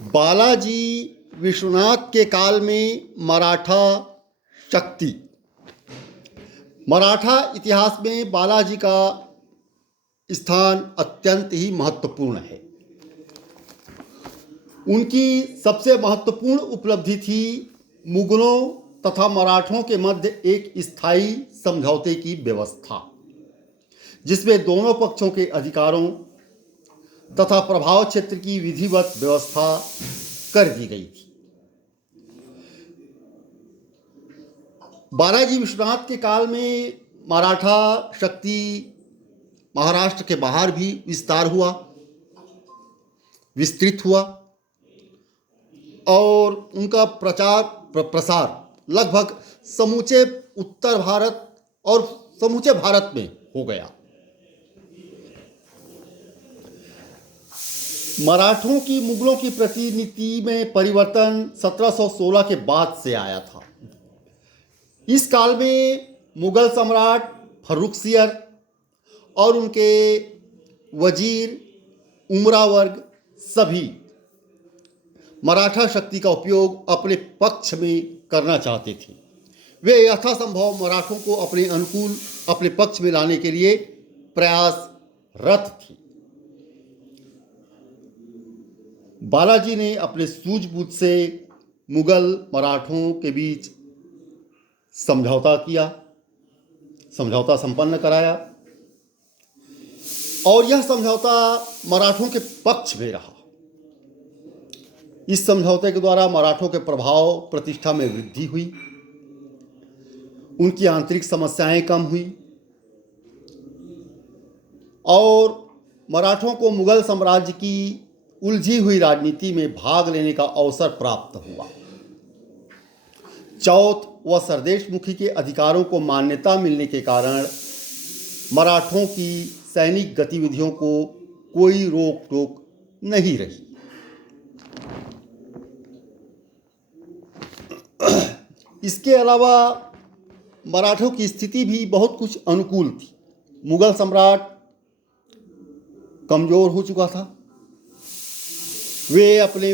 बालाजी विश्वनाथ के काल में मराठा शक्ति। मराठा इतिहास में बालाजी का स्थान अत्यंत ही महत्वपूर्ण है। उनकी सबसे महत्वपूर्ण उपलब्धि थी मुगलों तथा मराठों के मध्य एक स्थायी समझौते की व्यवस्था, जिसमें दोनों पक्षों के अधिकारों तथा प्रभाव क्षेत्र की विधिवत व्यवस्था कर दी गई थी। बालाजी विश्वनाथ के काल में मराठा शक्ति महाराष्ट्र के बाहर भी विस्तृत हुआ और उनका प्रसार लगभग समूचे उत्तर भारत और समूचे भारत में हो गया। मराठों की मुगलों की प्रतिनीति में परिवर्तन 1716 के बाद से आया था। इस काल में मुगल सम्राट फर्रुखसियर और उनके वजीर उमरा वर्ग सभी मराठा शक्ति का उपयोग अपने पक्ष में करना चाहते थे। वे यथासंभव मराठों को अपने अनुकूल अपने पक्ष में लाने के लिए प्रयासरत थी। बालाजी ने अपने सूझबूझ से मुगल मराठों के बीच समझौता संपन्न कराया और यह समझौता मराठों के पक्ष में रहा। इस समझौते के द्वारा मराठों के प्रभाव प्रतिष्ठा में वृद्धि हुई, उनकी आंतरिक समस्याएं कम हुई और मराठों को मुगल साम्राज्य की उलझी हुई राजनीति में भाग लेने का अवसर प्राप्त हुआ। चौथ व सरदेशमुखी के अधिकारों को मान्यता मिलने के कारण मराठों की सैनिक गतिविधियों को कोई रोक टोक नहीं रही। इसके अलावा मराठों की स्थिति भी बहुत कुछ अनुकूल थी। मुगल सम्राट कमजोर हो चुका था, वे अपने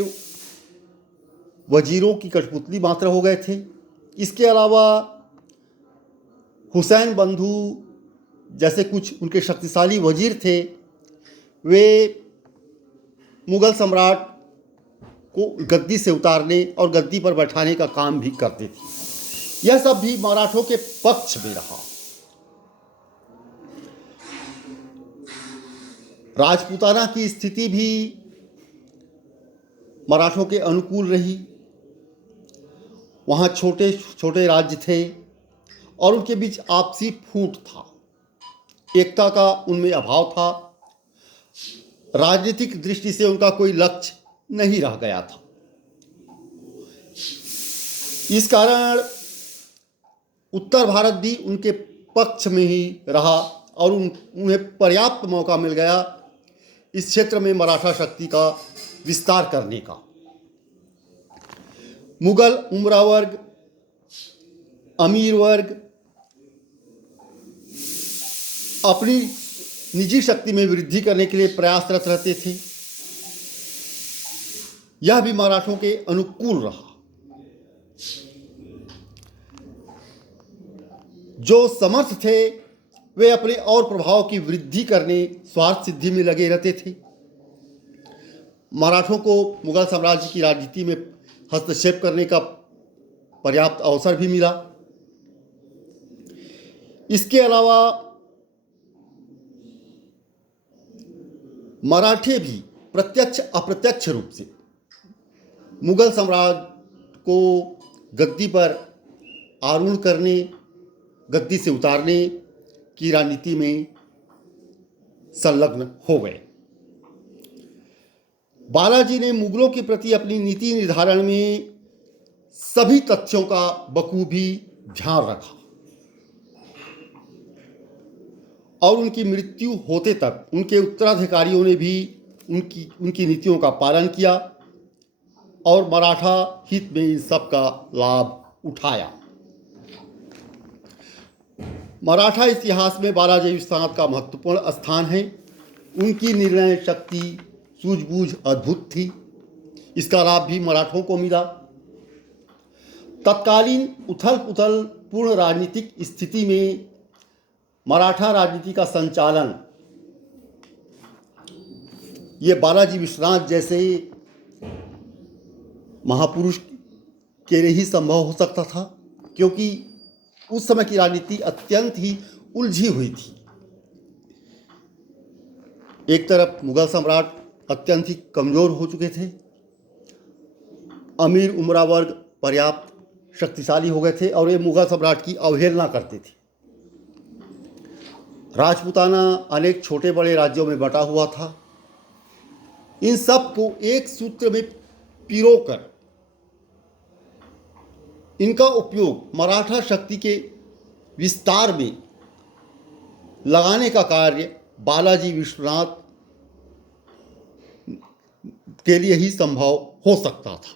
वजीरों की कठपुतली मात्र हो गए थे। इसके अलावा हुसैन बंधु जैसे कुछ उनके शक्तिशाली वजीर थे, वे मुगल सम्राट को गद्दी से उतारने और गद्दी पर बैठाने का काम भी करते थे। यह सब भी मराठों के पक्ष में रहा। राजपूताना की स्थिति भी मराठों के अनुकूल रही। वहाँ छोटे छोटे राज्य थे और उनके बीच आपसी फूट था, एकता का उनमें अभाव था। राजनीतिक दृष्टि से उनका कोई लक्ष्य नहीं रह गया था। इस कारण उत्तर भारत भी उनके पक्ष में ही रहा और उन्हें पर्याप्त मौका मिल गया इस क्षेत्र में मराठा शक्ति का विस्तार करने का। मुगल उमरा वर्ग, अमीर वर्ग अपनी निजी शक्ति में वृद्धि करने के लिए प्रयासरत रहते थे। यह भी मराठों के अनुकूल रहा। जो समर्थ थे वे अपने और प्रभाव की वृद्धि करने, स्वार्थ सिद्धि में लगे रहते थे। मराठों को मुगल साम्राज्य की राजनीति में हस्तक्षेप करने का पर्याप्त अवसर भी मिला। इसके अलावा मराठे भी प्रत्यक्ष अप्रत्यक्ष रूप से मुगल साम्राज्य को गद्दी पर आरूढ़ करने, गद्दी से उतारने की राजनीति में संलग्न हो गए। बालाजी ने मुगलों के प्रति अपनी नीति निर्धारण में सभी तथ्यों का बखूबी ध्यान रखा और उनकी मृत्यु होते तक उनके उत्तराधिकारियों ने भी उनकी नीतियों का पालन किया और मराठा हित में इन सब का लाभ उठाया। मराठा इतिहास में बालाजी विश्वनाथ का महत्वपूर्ण स्थान है। उनकी निर्णय शक्ति, सूझबूझ अद्भुत थी। इसका लाभ भी मराठों को मिला। तत्कालीन उथल पुथल पूर्ण राजनीतिक स्थिति में मराठा राजनीति का संचालन ये बालाजी विश्वनाथ जैसे महापुरुष के लिए ही संभव हो सकता था, क्योंकि उस समय की राजनीति अत्यंत ही उलझी हुई थी। एक तरफ मुगल सम्राट अत्यंत ही कमज़ोर हो चुके थे, अमीर उमरा वर्ग पर्याप्त शक्तिशाली हो गए थे और ये मुगल सम्राट की अवहेलना करते थे। राजपूताना अनेक छोटे बड़े राज्यों में बटा हुआ था। इन सब को एक सूत्र में पिरोकर इनका उपयोग मराठा शक्ति के विस्तार में लगाने का कार्य बालाजी विश्वनाथ के लिए ही संभव हो सकता था।